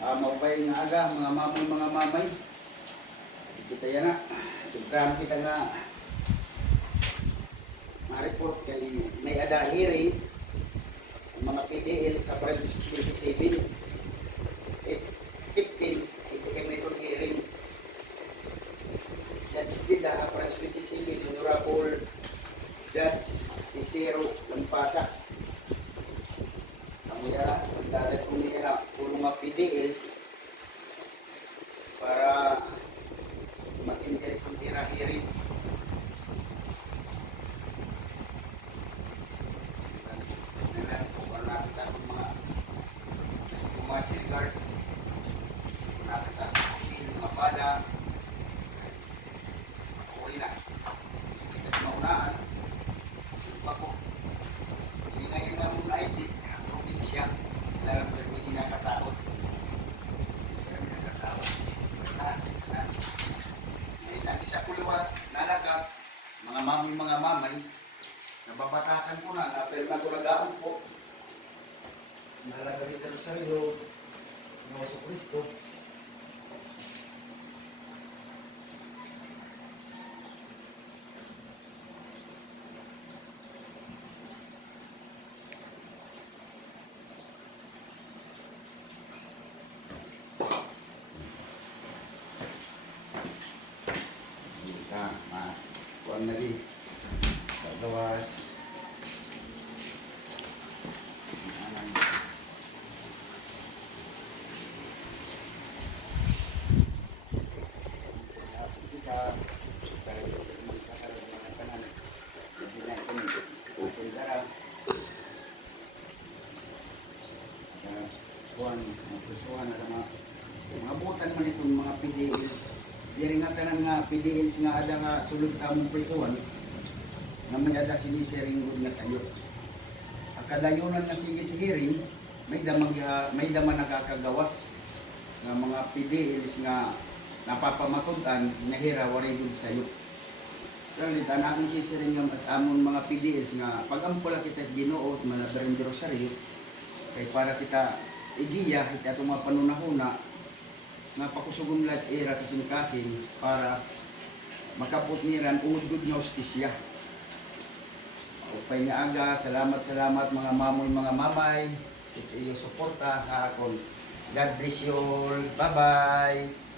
uh, maupay nga aga, mga mamoy, mga mamay. Kita yan na. Tugram kita nga ma-report kay may ada hearing ang mga PDL sa Province 27. It, 15, ito kami itong hearing. Judge Dida, Province 27, Honorable Judge Cicero Lampasa. Ang yara, dadat kong yara, puro mga PDLs mamay, mga mamay, nababatasan ko na, napirma ko nag po. Nalagay dito sa iyo, ng sa Kristo. Darang. Kaya, kuwan, mga pusuan na mga mga butan man itong mga PDLs. Diri nga tanan nga PDLs nga ada nga sulod among prisuan nga may ada sini sharing nga sayo. Ang kadayunan nga sige hearing may damang may daman nagakagawas nga mga PDLs nga napapamatuntan nga hira waray gud sayo. Pero nito na akong sisiring nga amon mga PDLs nga pag ampula kita Ginoo at malabarin di rosaryo kay para kita igiya kita itong pakusugong lahat era kasing-kasing para makaput niran ugod nga ustisya. Upay nga aga, salamat salamat mga mamoy mga mamay. Ito iyo suporta ha akon. God bless you all. Bye-bye.